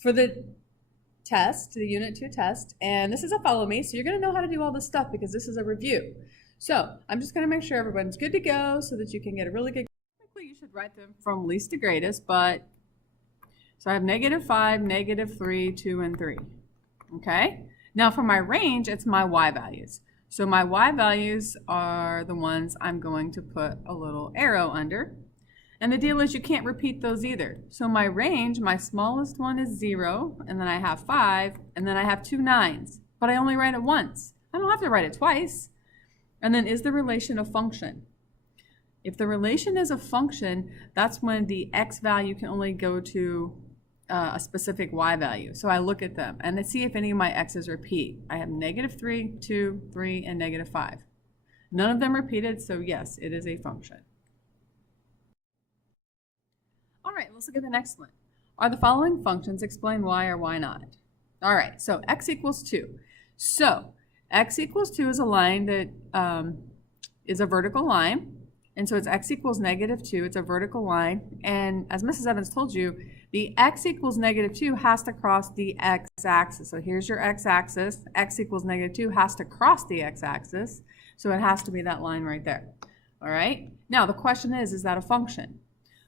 for the test, the Unit 2 test, and this is a follow me, so you're going to know how to do all this stuff because this is a review. So I'm just going to make sure everyone's good to go so that you can get a really good. Technically, you should write them from least to greatest, but so I have -5, -3, 2, and 3. Okay? Now for my range, it's my y values. So my y values are the ones I'm going to put a little arrow under. And the deal is you can't repeat those either. So my range, my smallest one is 0, and then I have 5, and then I have 2 9s. But I only write it once. I don't have to write it twice. And then is the relation a function? If the relation is a function, that's when the x value can only go to a specific y value. So I look at them and I see if any of my x's repeat. I have -3, 2, 3, and -5. None of them repeated, so yes, it is a function. All right, let's look at the next one. Are the following functions explain why or why not? All right, so x equals 2. So x equals 2 is a line that is a vertical line. And so it's x equals -2. It's a vertical line. And as Mrs. Evans told you, the x equals -2 has to cross the x-axis. So here's your x-axis. X equals -2 has to cross the x-axis. So it has to be that line right there. All right? Now the question is that a function?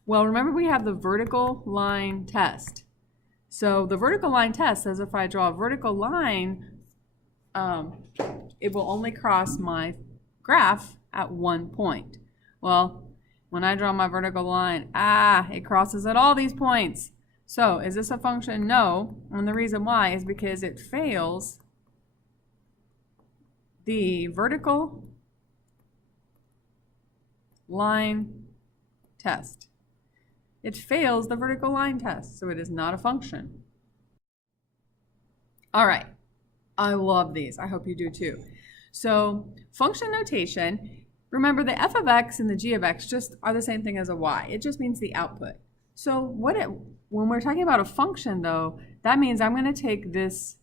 Well, remember we have the vertical line test. So the vertical line test says if I draw a vertical line, it will only cross my graph at one point. Well, when I draw my vertical line, it crosses at all these points. So is this a function? No. And the reason why is because it fails the vertical line test. It fails the vertical line test, so it is not a function. All right, I love these. I hope you do too. So function notation, remember the f of x and the g of x just are the same thing as a y. It just means the output. So when we're talking about a function though, that means I'm going to take this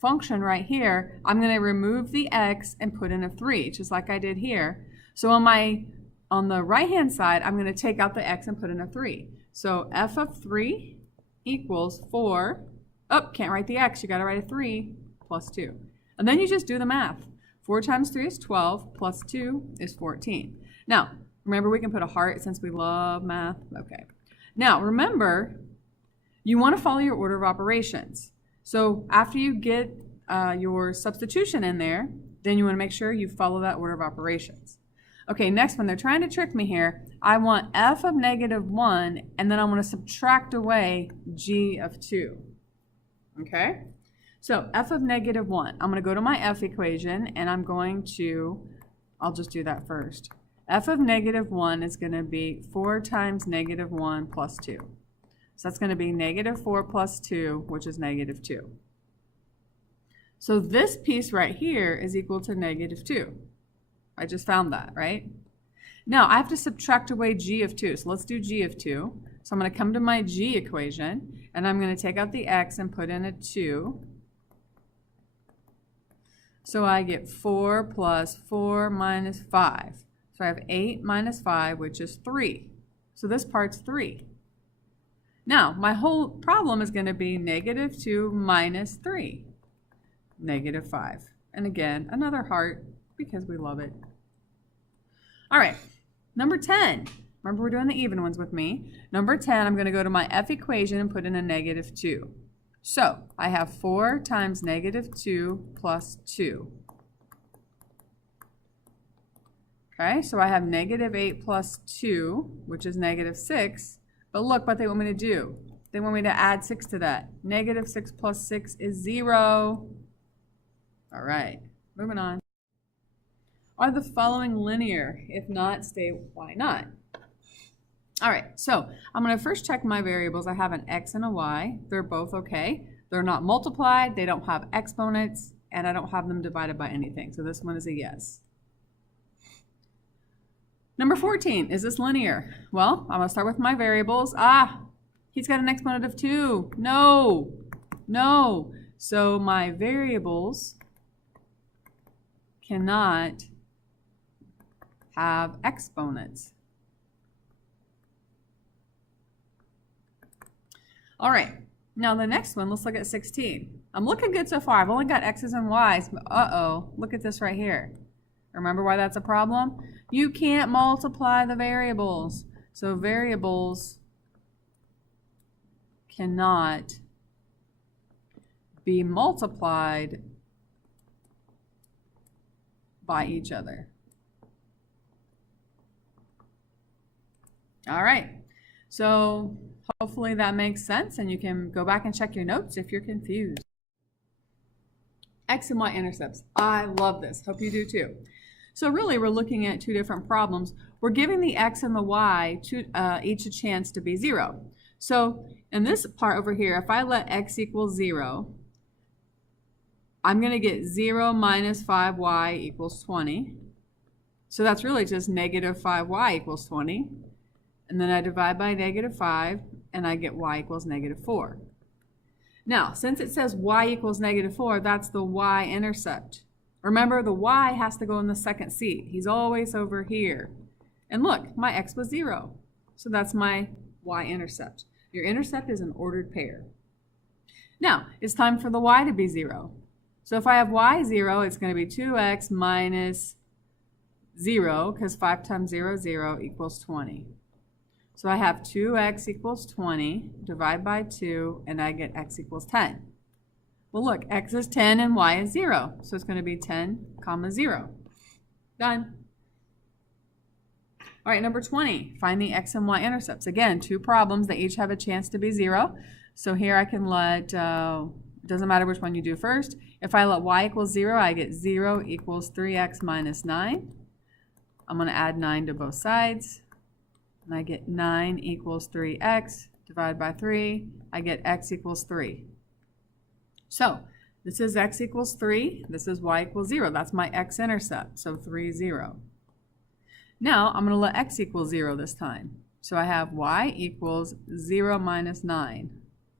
function right here, I'm going to remove the x and put in a 3, just like I did here. So on the right-hand side, I'm going to take out the x and put in a 3. So f of 3 equals 4. Oh, can't write the x. You got to write a 3 plus 2. And then you just do the math. 4 times 3 is 12, plus 2 is 14. Now, remember we can put a heart since we love math. Okay. Now, remember, you want to follow your order of operations. So after you get your substitution in there, then you want to make sure you follow that order of operations. Okay, next one, they're trying to trick me here. I want f of -1, and then I want to subtract away g of 2. Okay? So f of -1, I'm going to go to my f equation, and I'll just do that first. F of -1 is going to be 4 times -1 plus 2. So that's going to be -4 plus 2, which is -2. So this piece right here is equal to -2. I just found that, right? Now I have to subtract away g of 2. So let's do g of 2. So I'm going to come to my g equation, and I'm going to take out the x and put in a 2. So I get 4 plus 4 minus 5. So I have 8 minus 5, which is 3. So this part's 3. Now, my whole problem is going to be -2 minus 3, -5. And again, another heart because we love it. All right, number 10. Remember, we're doing the even ones with me. Number 10, I'm going to go to my f equation and put in a -2. So I have 4 times -2 plus 2. Okay, so I have -8 plus 2, which is -6. But look what they want me to do. They want me to add 6 to that. -6 plus 6 is 0. All right, moving on. Are the following linear? If not, state why not. All right, so I'm going to first check my variables. I have an x and a y. They're both okay. They're not multiplied. They don't have exponents, and I don't have them divided by anything. So this one is a yes. Number 14, is this linear? Well, I'm going to start with my variables. He's got an exponent of 2. No. So my variables cannot have exponents. All right, Now the next one, let's look at 16. I'm looking good so far. I've only got x's and y's, but uh-oh, look at this right here. Remember why that's a problem? You can't multiply the variables. So variables cannot be multiplied by each other. All right, so hopefully that makes sense, and you can go back and check your notes if you're confused. X and Y intercepts. I love this. Hope you do too. So really, we're looking at two different problems. We're giving the X and the Y each a chance to be 0. So in this part over here, if I let X equal 0, I'm going to get 0 minus 5y equals 20. So that's really just negative 5y equals 20. And then I divide by negative 5, and I get y equals negative 4. Now, since it says y equals negative 4, that's the y-intercept. Remember, the y has to go in the second seat. He's always over here. And look, my x was 0. So that's my y-intercept. Your intercept is an ordered pair. Now, it's time for the y to be 0. So if I have y 0, it's going to be 2x minus 0, because 5 times 0 is 0, equals 20. So I have 2x equals 20, divide by 2, and I get x equals 10. Well, look, x is 10 and y is 0. So it's going to be 10, comma 0. Done. All right, number 20, find the x and y intercepts. Again, two problems. They each have a chance to be 0. So here I can let, doesn't matter which one you do first. If I let y equals 0, I get 0 equals 3x minus 9. I'm going to add 9 to both sides. And I get 9 equals 3x, divided by 3, I get x equals 3. So this is x equals 3, this is y equals 0. That's my x-intercept, so 3, 0. Now I'm going to let x equal 0 this time. So I have y equals 0 minus 9.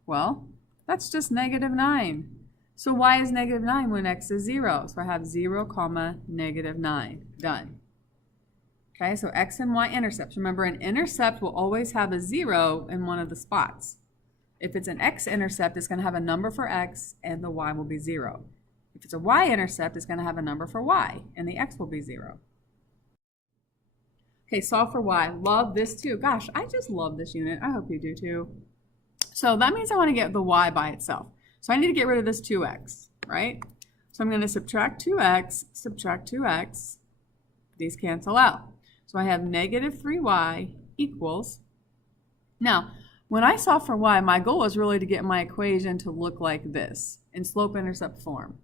Well, that's just negative 9. So y is negative 9 when x is 0. So I have 0, comma, negative 9. Done. Okay, so x and y intercepts. Remember, an intercept will always have a 0 in one of the spots. If it's an x-intercept, it's going to have a number for x, and the y will be 0. If it's a y-intercept, it's going to have a number for y, and the x will be 0. Okay, solve for y. Love this too. Gosh, I just love this unit. I hope you do too. So that means I want to get the y by itself. So I need to get rid of this 2x, right? So I'm going to subtract 2x, subtract 2x. These cancel out. So I have negative 3y equals. Now, when I solve for y, my goal is really to get my equation to look like this in slope-intercept form.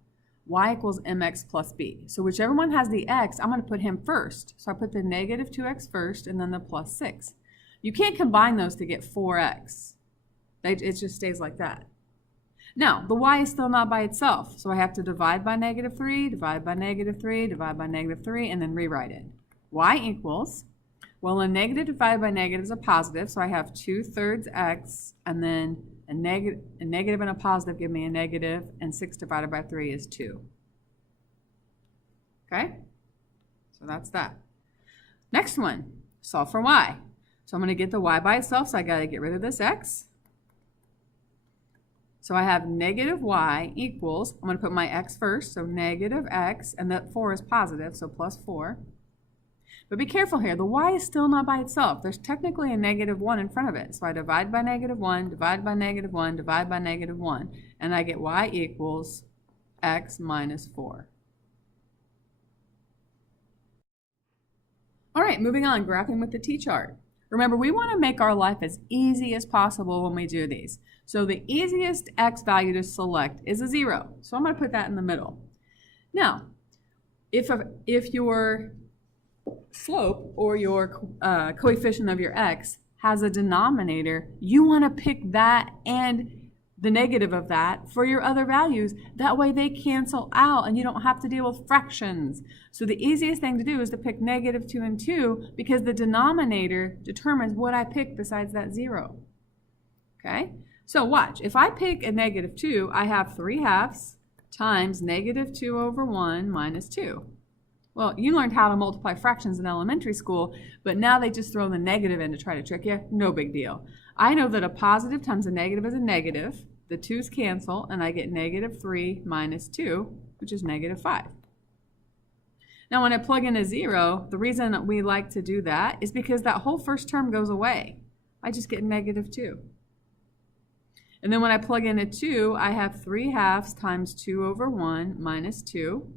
Y equals mx plus b. So whichever one has the x, I'm going to put him first. So I put the negative 2x first and then the plus 6. You can't combine those to get 4x. It just stays like that. Now, the y is still not by itself. So I have to divide by negative 3, divide by negative 3, divide by negative 3, and then rewrite it. Y equals, well, a negative divided by negative is a positive, so I have 2/3 x, and then a negative and a positive give me a negative, and 6 divided by 3 is 2. Okay? So that's that. Next one, solve for y. So I'm going to get the y by itself, so I got to get rid of this x. So I have negative y equals, I'm going to put my x first, so negative x, and that 4 is positive, so plus 4. But be careful here, the y is still not by itself. There's technically a negative 1 in front of it. So I divide by negative 1, divide by negative 1, divide by negative 1, and I get y equals x minus 4. All right, moving on, graphing with the t-chart. Remember, we want to make our life as easy as possible when we do these. So the easiest x value to select is a 0. So I'm going to put that in the middle. Now, if your slope or your coefficient of your x has a denominator, you want to pick that and the negative of that for your other values. That way they cancel out and you don't have to deal with fractions. So the easiest thing to do is to pick negative 2 and 2 because the denominator determines what I pick besides that 0. Okay? So watch. If I pick a negative 2, I have 3/2 times negative 2 over 1 minus 2. Well, you learned how to multiply fractions in elementary school, but now they just throw the negative in to try to trick you. No big deal. I know that a positive times a negative is a negative. The 2's cancel, and I get negative 3 minus 2, which is negative 5. Now, when I plug in a 0, the reason we like to do that is because that whole first term goes away. I just get negative 2. And then when I plug in a 2, I have 3 halves times 2 over 1 minus 2.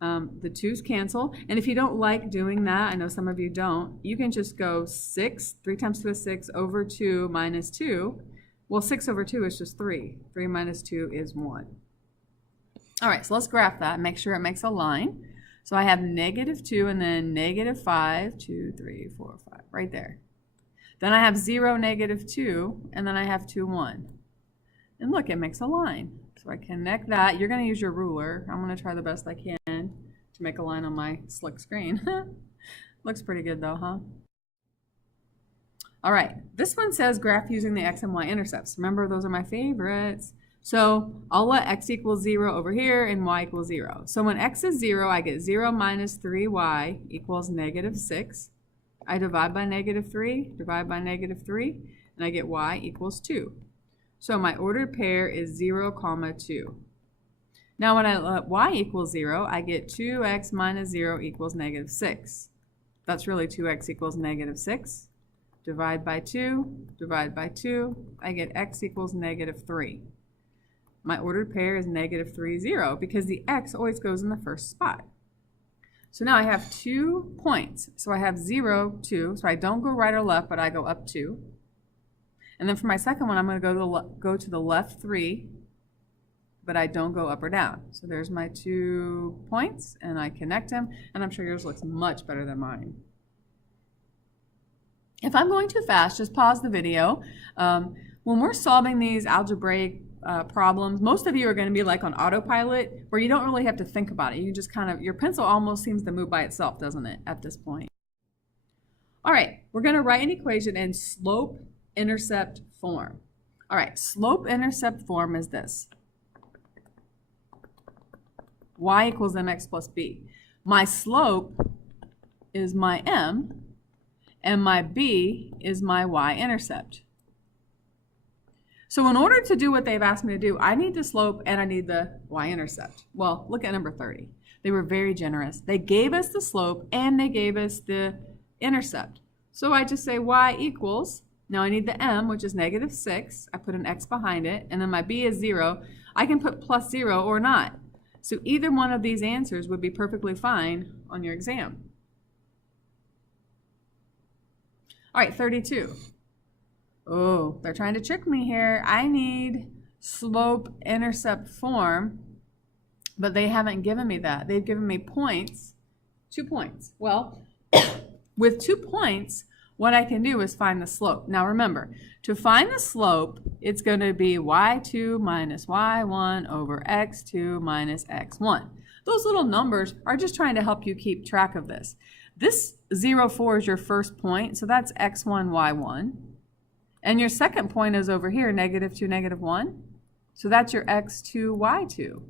The 2's cancel. And if you don't like doing that, I know some of you don't, you can just go 6, 3 times 2 is 6, over 2 minus 2. Well, 6 over 2 is just 3. 3 minus 2 is 1. All right, so let's graph that and make sure it makes a line. So I have negative 2 and then negative 5, 2, 3, 4, 5, right there. Then I have 0, negative 2, and then I have 2, 1. And look, it makes a line. So I connect that. You're going to use your ruler. I'm going to try the best I can to make a line on my slick screen. Looks pretty good though, huh? All right, this one says graph using the x and y intercepts. Remember, those are my favorites. So I'll let x equals 0 over here and y equals 0. So when x is 0, I get 0 minus 3y equals negative 6. I divide by negative 3, divide by negative 3, and I get y equals 2. So my ordered pair is 0, 2. Now when I let y equals 0, I get 2x minus 0 equals negative 6. That's really 2x equals negative 6. Divide by 2, divide by 2, I get x equals negative 3. My ordered pair is negative 3, 0, because the x always goes in the first spot. So now I have 2 points. So I have 0, 2, so I don't go right or left, but I go up 2. And then for my second one, I'm going to go to the left 3, but I don't go up or down. So there's my 2 points, and I connect them, and I'm sure yours looks much better than mine. If I'm going too fast, just pause the video. When we're solving these algebraic problems, most of you are going to be like on autopilot, where you don't really have to think about it. You just kind of, your pencil almost seems to move by itself, doesn't it, at this point? All right, we're going to write an equation in slope-intercept form. All right, slope-intercept form is this. Y equals mx plus b. My slope is my m, and my b is my y-intercept. So in order to do what they've asked me to do, I need the slope and I need the y-intercept. Well, look at number 30. They were very generous. They gave us the slope and they gave us the intercept. So I just say y equals, now I need the m, which is negative 6. I put an x behind it, and then my b is 0. I can put plus 0 or not. So either one of these answers would be perfectly fine on your exam. All right, 32. Oh, they're trying to trick me here. I need slope-intercept form, but they haven't given me that. They've given me points, 2 points. Well, with 2 points, what I can do is find the slope. Now remember, to find the slope, it's going to be y2 minus y1 over x2 minus x1. Those little numbers are just trying to help you keep track of this. This 0, 4 is your first point, so that's x1, y1. And your second point is over here, negative 2, negative 1. So that's your x2, y2.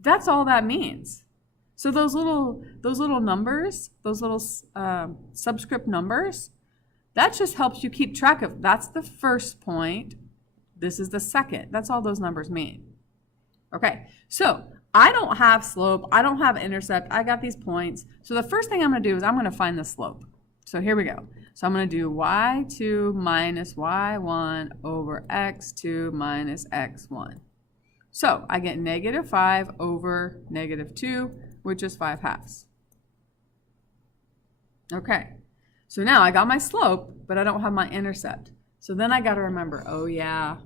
That's all that means. So those little numbers, those little subscript numbers, that just helps you keep track of. That's the first point. This is the second. That's all those numbers mean. Okay, so I don't have slope. I don't have intercept. I got these points. So the first thing I'm going to do is I'm going to find the slope. So here we go. So I'm going to do y2 minus y1 over x2 minus x1. So I get negative 5 over negative 2, which is 5 halves. Okay, so now I got my slope, but I don't have my intercept. So then I got to remember, oh yeah,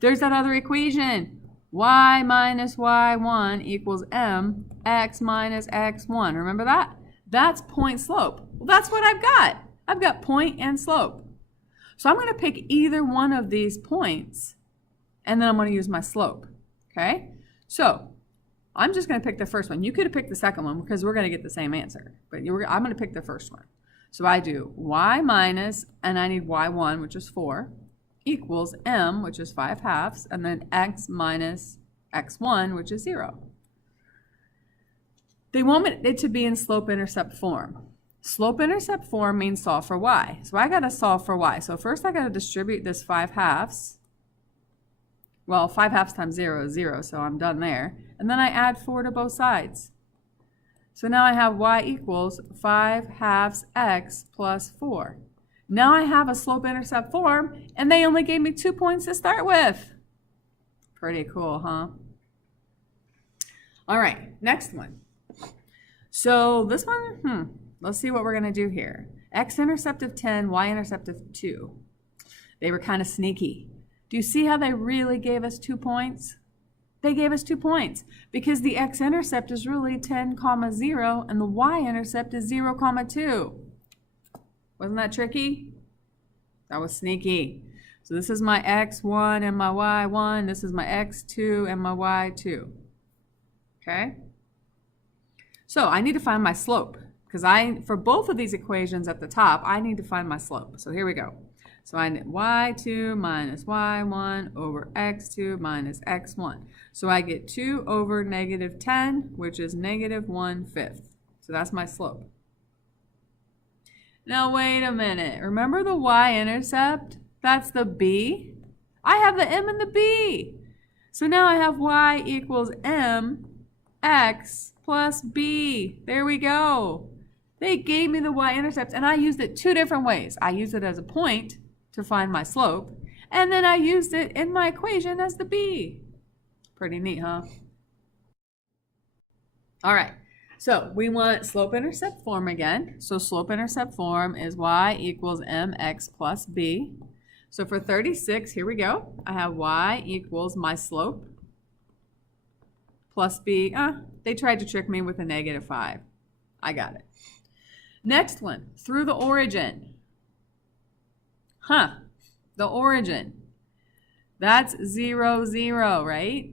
there's that other equation. Y minus y1 equals mx minus x1. Remember that? That's point slope. Well, that's what I've got. I've got point and slope. So I'm going to pick either one of these points, and then I'm going to use my slope. Okay? So I'm just going to pick the first one. You could have picked the second one because we're going to get the same answer. But I'm going to pick the first one. So I do y minus, and I need y1, which is 4, equals m, which is 5 halves, and then x minus x1, which is 0. They want it to be in slope-intercept form. Slope-intercept form means solve for y. So I got to solve for y. So first I got to distribute this 5 halves Well, 5 halves times 0 is 0, so I'm done there. And then I add 4 to both sides. So now I have y equals 5 halves x plus 4. Now I have a slope-intercept form, and they only gave me 2 points to start with. Pretty cool, huh? All right, next one. So this one, let's see what we're going to do here. X-intercept of 10, y-intercept of 2. They were kind of sneaky. Do you see how they really gave us 2 points? They gave us 2 points because the x-intercept is really 10, 0, and the y-intercept is 0, 2. Wasn't that tricky? That was sneaky. So this is my x1 and my y1. This is my x2 and my y2. Okay? So I need to find my slope because for both of these equations at the top, I need to find my slope. So here we go. So I need y2 minus y1 over x2 minus x1. So I get 2 over negative 10, which is negative 1/5. So that's my slope. Now wait a minute. Remember the y-intercept? That's the b. I have the m and the b. So now I have y equals m x plus b. There we go. They gave me the y-intercept, and I used it 2 different ways. I used it as a point to find my slope, and then I used it in my equation as the b. Pretty neat, huh? All right, so we want slope-intercept form again. So slope-intercept form is y equals mx plus b. So for 36, here we go. I have y equals my slope plus b. They tried to trick me with a negative 5. I got it. Next one, through the origin. The origin. That's 0, 0, right?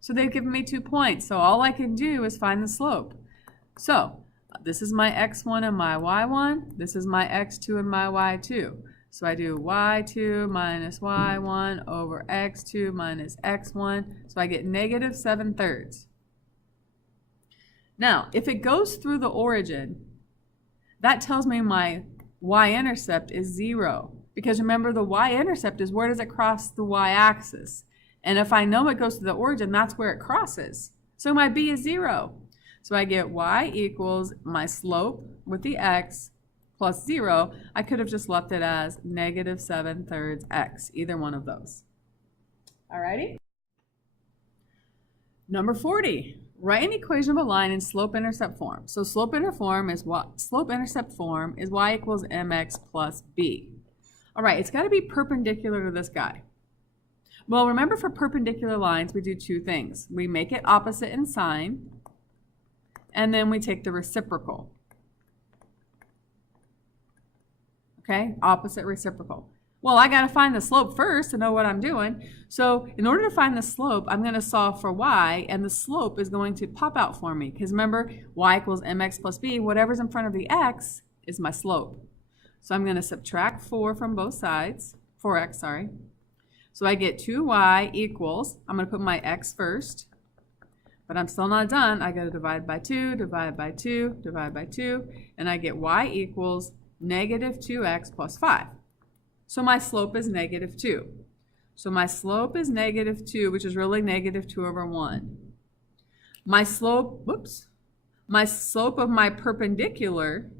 So they've given me 2 points. So all I can do is find the slope. So this is my x1 and my y1. This is my x2 and my y2. So I do y2 minus y1 over x2 minus x1. So I get negative 7/3. Now, if it goes through the origin, that tells me my y-intercept is 0. Because remember, the y-intercept is where does it cross the y-axis. And if I know it goes to the origin, that's where it crosses. So my b is 0. So I get y equals my slope with the x plus 0. I could have just left it as negative 7/3 x, either one of those. Alrighty? Number 40. Write an equation of a line in slope-intercept form. So slope-intercept form is y equals mx plus b. All right, it's got to be perpendicular to this guy. Well, remember for perpendicular lines, we do 2 things. We make it opposite in sign, and then we take the reciprocal. Okay, opposite reciprocal. Well, I got to find the slope first to know what I'm doing. So in order to find the slope, I'm going to solve for y, and the slope is going to pop out for me. Because remember, y equals mx plus b. Whatever's in front of the x is my slope. So I'm going to subtract 4 from both sides, 4x, sorry. So I get 2y equals, I'm going to put my x first, but I'm still not done. I got to divide by 2, divide by 2, divide by 2, and I get y equals negative 2x plus 5. So my slope is negative 2. So my slope is negative 2, which is really negative 2 over 1. My slope, my slope of my perpendicular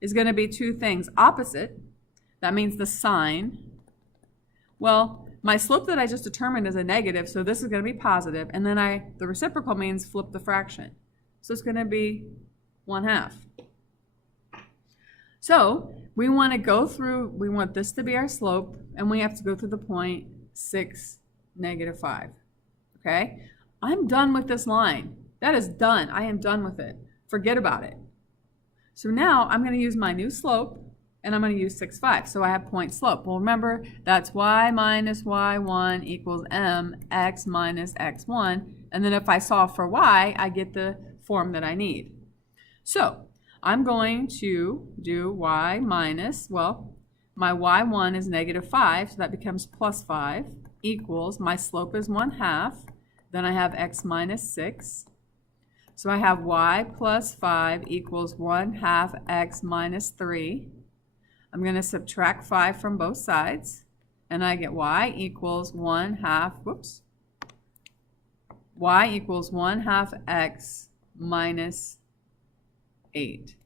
is going to be 2 things. Opposite, that means the sign. Well, my slope that I just determined is a negative, so this is going to be positive. And then the reciprocal means flip the fraction. So it's going to be 1/2. So we want to go through, we want this to be our slope, and we have to go through the point 6, negative 5. Okay? I'm done with this line. That is done. I am done with it. Forget about it. So now I'm going to use my new slope, and I'm going to use 6, 5. So I have point slope. Well, remember, that's y minus y1 equals mx minus x1. And then if I solve for y, I get the form that I need. So I'm going to do y minus, well, my y1 is negative 5, so that becomes plus 5, equals, my slope is 1/2. Then I have x minus 6. So I have y plus 5 equals 1/2 x minus 3. I'm going to subtract 5 from both sides, and I get y equals 1/2, whoops, y equals 1/2 x minus 8.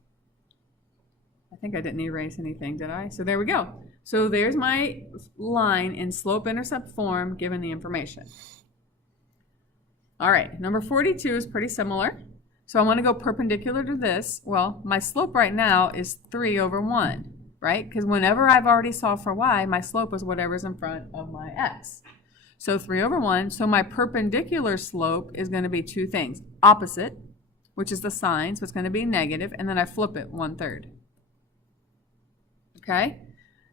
I think I didn't erase anything, did I? So there we go. So there's my line in slope-intercept form given the information. All right, number 42 is pretty similar. So I want to go perpendicular to this. Well, my slope right now is 3/1, right? Because whenever I've already solved for y, my slope is whatever's in front of my x. So 3/1, so my perpendicular slope is going to be two things. Opposite, which is the sign, so it's going to be negative, and then I flip it 1/3. Okay?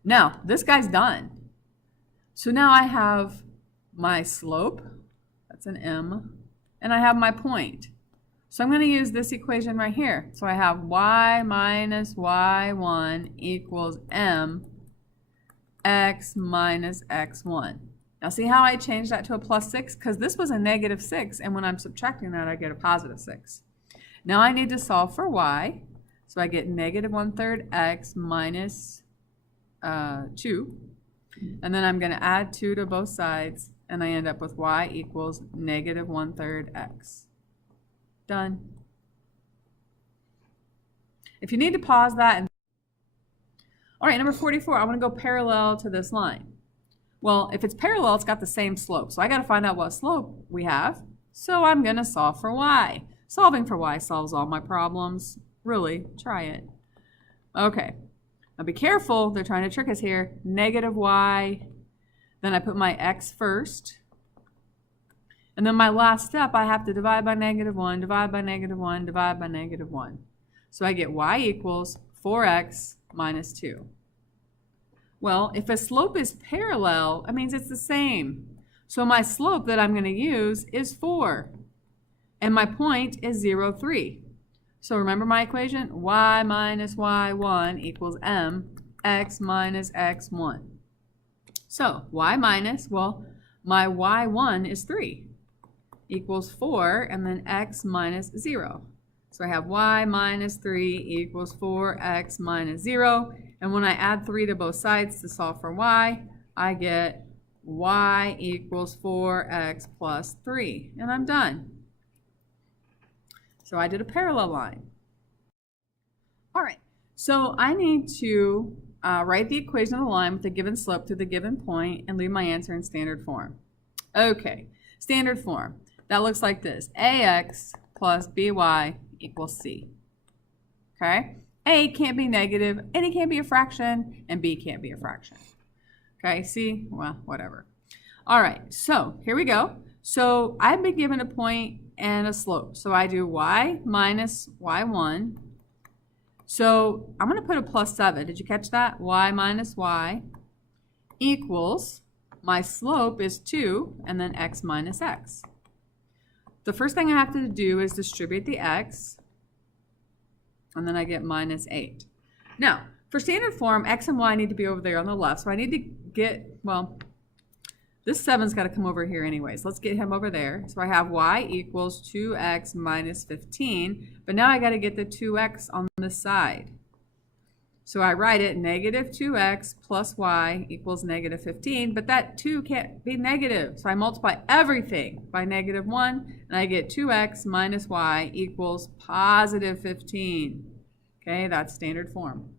Now, this guy's done. So now I have my slope, that's an m, and I have my point. So I'm going to use this equation right here. So I have y minus y1 equals m x minus x1. Now see how I changed that to a +6? Because this was a -6, and when I'm subtracting that, I get a +6. Now I need to solve for y. So I get -1/3 x minus 2. And then I'm going to add 2 to both sides, and I end up with y equals -1/3 x. Done. If you need to pause that. All right, number 44, I want to go parallel to this line. Well, if it's parallel, it's got the same slope. So I got to find out what slope we have. So I'm going to solve for y. Solving for y solves all my problems. Really, try it. Okay. Now be careful, they're trying to trick us here. -y, then I put my x first. And then my last step, I have to divide by -1, divide by -1, divide by -1. So I get y equals 4x minus 2. Well, if a slope is parallel, that means it's the same. So my slope that I'm going to use is 4. And my point is 0, 3. So remember my equation? Y minus y1 equals m x minus x1. So y minus, well, my y1 is 3 equals 4, and then x minus 0. So I have y minus 3 equals 4x minus 0. And when I add 3 to both sides to solve for y, I get y equals 4x plus 3. And I'm done. So I did a parallel line. All right, so I need to write the equation of the line with the given slope to the given point and leave my answer in standard form. Okay, standard form. That looks like this. ax plus by equals c. Okay? A can't be negative, and it can't be a fraction, and b can't be a fraction. Okay, c, well, whatever. All right, so here we go. So I've been given a point and a slope. So I do y minus y1. So I'm going to put a +7. Did you catch that? Y minus y equals, my slope is 2, and then x minus x. The first thing I have to do is distribute the x, and then I get minus 8. Now, for standard form, x and y need to be over there on the left, so I need to get, well, this 7's got to come over here anyways. Let's get him over there. So I have y equals 2x minus 15, but now I got to get the 2x on this side. So I write it -2x plus y equals -15, but that 2 can't be negative. So I multiply everything by -1, and I get 2x minus y equals positive 15. Okay, that's standard form.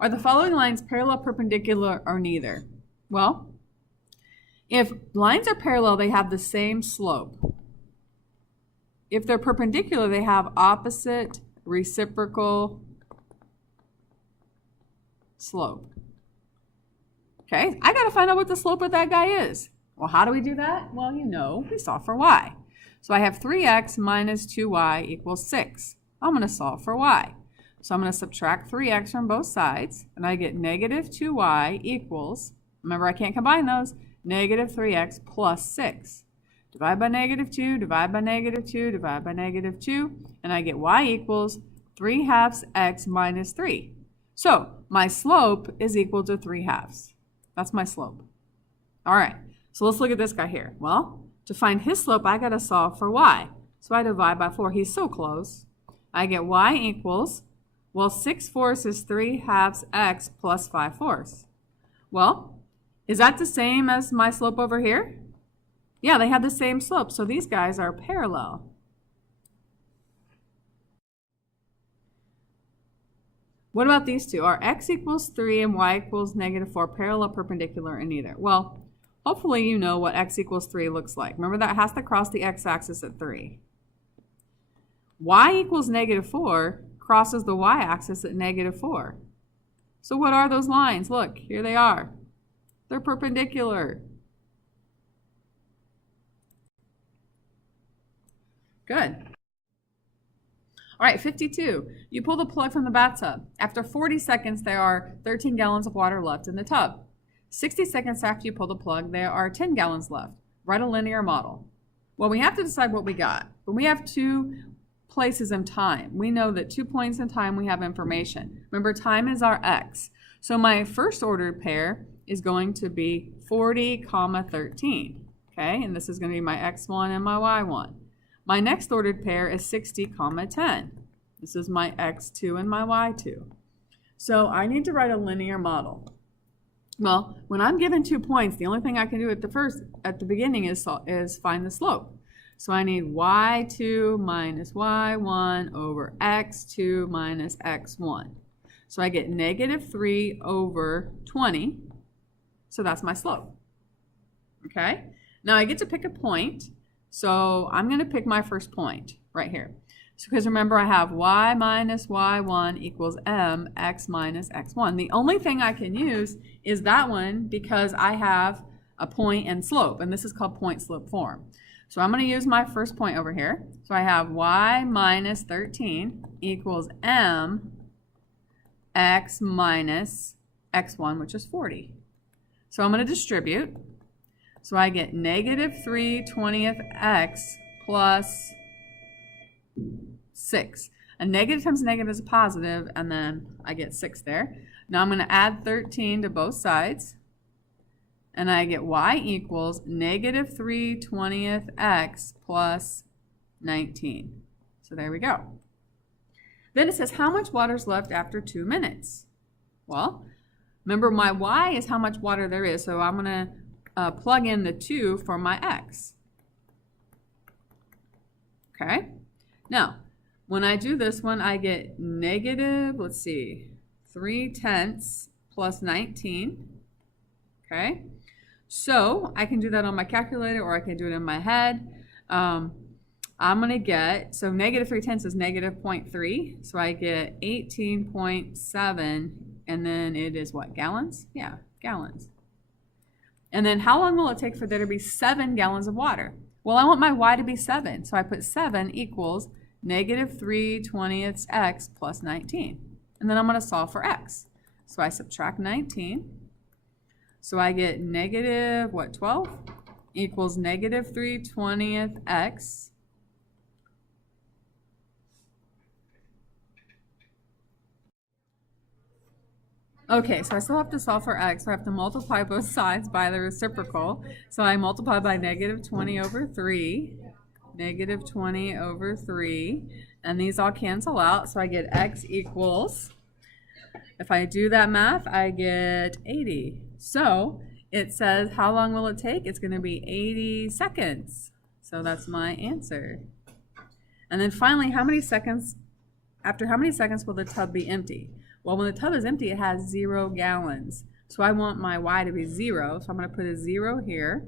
Are the following lines parallel, perpendicular, or neither? Well, if lines are parallel, they have the same slope. If they're perpendicular, they have opposite reciprocal slope. Okay, I got to find out what the slope of that guy is. Well, how do we do that? Well, you know, we solve for y. So I have 3x minus 2y equals 6. I'm going to solve for y. So I'm going to subtract 3x from both sides, and I get -2y equals, remember I can't combine those, -3x plus 6. Divide by -2, divide by -2, divide by -2, and I get y equals 3/2 x minus 3. So my slope is equal to 3/2. That's my slope. All right, so let's look at this guy here. Well, to find his slope, I got to solve for y. So I divide by 4. He's so close. I get y equals, well, 6/4 is 3/2 x plus 5/4. Well, is that the same as my slope over here? Yeah, they have the same slope, so these guys are parallel. What about these two? Are x equals 3 and y equals -4 parallel, perpendicular, and either? Well, hopefully you know what x equals 3 looks like. Remember that has to cross the x-axis at 3. Y equals -4 crosses the y-axis at -4. So what are those lines? Look, here they are. They're perpendicular. Good. All right, 52. You pull the plug from the bathtub. After 40 seconds, there are 13 gallons of water left in the tub. 60 seconds after you pull the plug, there are 10 gallons left. Write a linear model. Well, we have to decide what we got. But we have 2 places in time. We know that 2 points in time we have information. Remember, time is our x. So my first ordered pair is going to be 40, 13. Okay, and this is going to be my x1 and my y1. My next ordered pair is 60, 10. This is my x2 and my y2. So I need to write a linear model. Well, when I'm given 2 points, the only thing I can do at the beginning is find the slope. So I need y2 minus y1 over x2 minus x1. So I get -3 over 20. So that's my slope. Okay? Now I get to pick a point. So I'm going to pick my first point right here. So because remember, I have y minus y1 equals mx minus x1. The only thing I can use is that one because I have a point and slope, and this is called point-slope form. So I'm going to use my first point over here. So I have y minus 13 equals mx minus x1, which is 40. So I'm going to distribute. So I get -3/20 x plus 6. A negative times a negative is a positive, and then I get 6 there. Now I'm going to add 13 to both sides, and I get y equals -3/20 x plus 19. So there we go. Then it says, how much water is left after 2 minutes? Well, remember my y is how much water there is, so I'm going to plug in the 2 for my x. Okay, now when I do this one, I get -3/10 plus 19. Okay, so I can do that on my calculator or I can do it in my head. I'm going to get, so -3/10 is -0.3, so I get 18.7, and then it is what, gallons? Yeah, gallons. And then how long will it take for there to be 7 gallons of water? Well, I want my y to be 7, so I put 7 equals -3/20 x plus 19. And then I'm going to solve for x. So I subtract 19. So I get -12 equals -3/20 x. Okay, so I still have to solve for x. So I have to multiply both sides by the reciprocal. So I multiply by -20 over 3, -20 over 3, and these all cancel out. So I get x equals, if I do that math, I get 80. So it says, how long will it take? It's going to be 80 seconds. So that's my answer. And then finally, after how many seconds will the tub be empty? Well, when the tub is empty, it has 0 gallons. So I want my y to be 0, so I'm going to put a 0 here.